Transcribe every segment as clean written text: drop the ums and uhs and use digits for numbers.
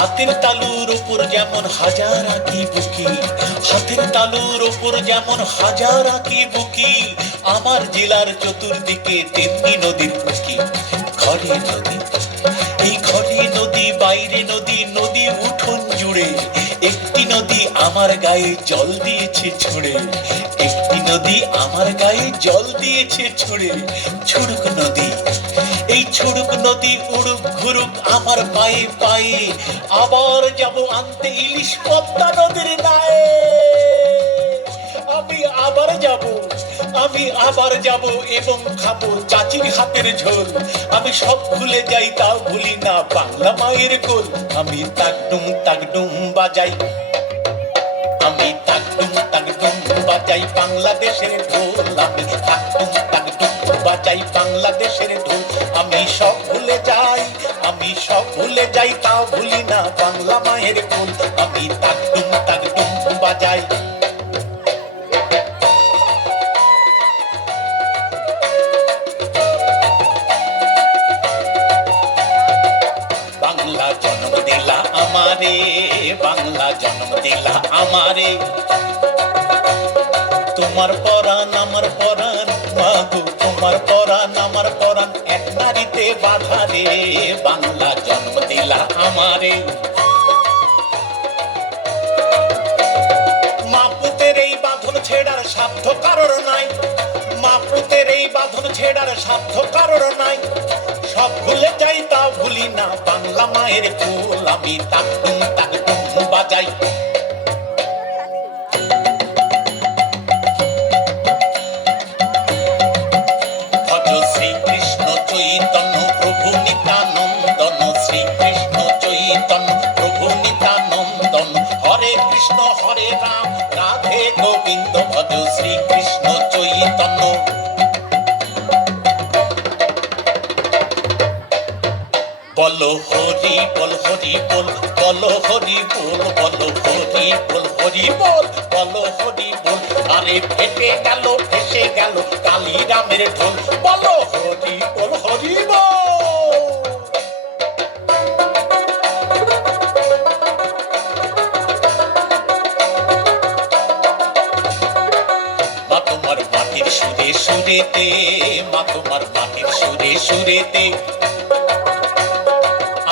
হাতের তালুর উপর যেমন হাজার আঁকি বুকি, হাতের তালুর উপর যেমন হাজার আঁকি বুকি, আমার জেলার চতুর্দিকে তেমনি নদীর বুকি। ঘরে নদী, এই ঘরে নদী, বাইরে নদী, নদী উঠোন জুড়ে একটি নদী আমার গায়ে জল দিয়েছে ছুঁড়ে, একটি নদী আমার গায়ে জল দিয়েছে ছুঁড়ে। ছুড়ুক নদী, এই ছুড়ুক নদী, উড়ুক ঘুরুক আমার পায়ে পায়ে, আবার যাব আনতে ইলিশ পদ্মা নদীর গায়ে। আমি আবার যাব, আমি আবার যাব এবং খাবো চাচির হাতের ঝোল। আমি সব ভুলে যাই তাও ভুলি না বাংলা মায়ের কোল। আমি তাকডুম তাকডুম বাজাই, আমি তাকডুম তাকডুম বাজাই বাংলাদেশের ঢোল। আমি তাকডুম তাকডুম বাজাই বাংলাদেশের ঢোল। আমি সব ভুলে যাই, আমি সব ভুলে যাই তাও ভুলি না বাংলা মায়ের কোল। আমি তাকডুম তাকডুম বাজাই। বাংলা জন্ম দিলা আমারে, বাংলা জন্ম দিলা আমারে, তোমার পরাণ আমার পরাণ, মাগো তোমার পরাণ আমার পরাণ, এক নারীতে বাঁধা রে। বাংলা জন্ম দিলা আমারে। মা পুতের এই বাঁধন ছেড়ার সাধ্য কারোর নাই, মা পুতের এই বাঁধন ছেড়ার সাধ্য কারোর নাই। সব ভুলে যাই তা ভুলি না বাংলা মায়ের কোল। আমি তাকডুম তাকডুম বাজাই। ভজ শ্রীকৃষ্ণ চৈতন্য প্রভু নিত্যানন্দন, শ্রীকৃষ্ণ চৈতন্য প্রভু নিত্যানন্দন, হরে কৃষ্ণ হরে রাম রাধে গোবিন্দ। ভজ শ্রীকৃষ্ণ চৈতন্য। বলো হরি বল হরি বল, বলো হরি বল, বলো হরি বল হরি বল, বলো হরি বল। আরে ফেটে গেল ফেসে গেল কালীরামের ঢোল। বলো হরি বল হরি বল। মা তোমার মাটির সুরে সুরেতে, মা তোমার মাটির সুরে সুরেতে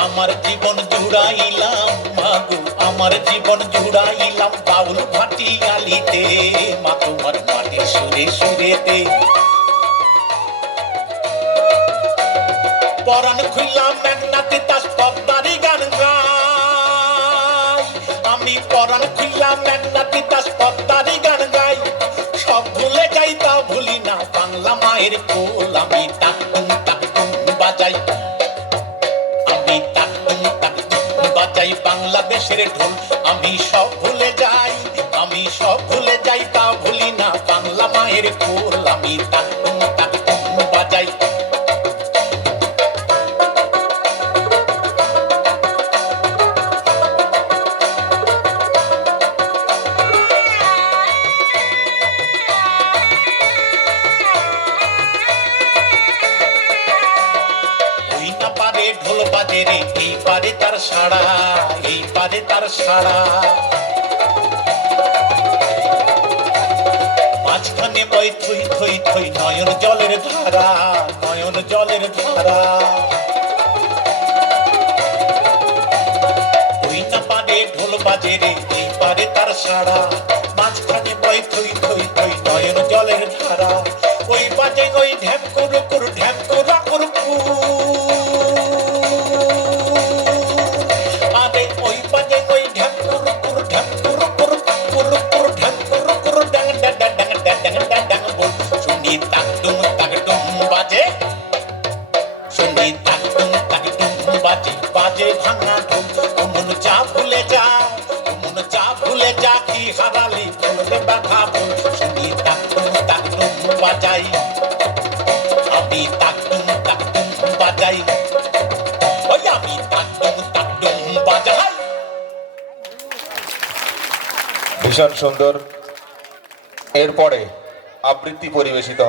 আমার জীবন জুড়াইলাম, মাগো আমার জীবন জুড়াইলাম বাউল ভাটিয়ালিতে। মা তোমার মাটির সুরে সুরেতে পরাণ খুললাম মেঘনা তিতাস পদ্মারি গান গাই। আমি পরাণ খুললাম মেঘনা তিতাস পদ্মারি গান গাই। সব ভুলে যাই তাও ভুলি না বাংলা মায়ের কোল। আমি তাকডুম তাকডুম বাজাই, আমি তাকডুম তাকডুম বাজাই বাংলাদেশের ঢোল। আমি সব ভুলে যাই, আমি সব ভুলে যাই তাও ভুলি না বাংলা মায়ের কোল। আমি তাকডুম তাকডুম বাজাই। ওই না পারে ঢোল বাজে রে, এই পারে তার সাড়া, এই পারে তার সাড়া। মাঝখানে বই থই থই থই নয়ন জলের ধারা, নয়ন জলের ধারা। ওই না পারে ঢোল বাজে রে, এই পারে তার সাড়া। মাঝখানে বই থই থই থই নয়ন জলের ধারা। ওই বাজে ওই ঢ্যাপ করু করু ঢ্যাপ করা করু। আরে ওই বাজে ওই ঢ্যাপ করু করু ঢ্যাপ করু করু করু করু ঢ্যাপ করু করু ড্যাং ড্যাং ড্যাং ড্যাং ড্যাং ড্যাং ড্যাং বল। শুনি তাকডুম তাকডুম বাজে, শুনি তাকডুম তাকডুম বাজে, বাজে ভাঙা ঢোল। মন চা ভুলে যা, মন চা ভুলে যা, কি হারালি বলবে বাধা বল। শুনি তাকডুম তাকডুম বাজাই, আমি তাকডুম তাকডুম বাজাই, ওই আমি তাকডুম তাকডুম বাজাই। ভীষণ সুন্দর। এরপরে আবৃত্তি পরিবেশিত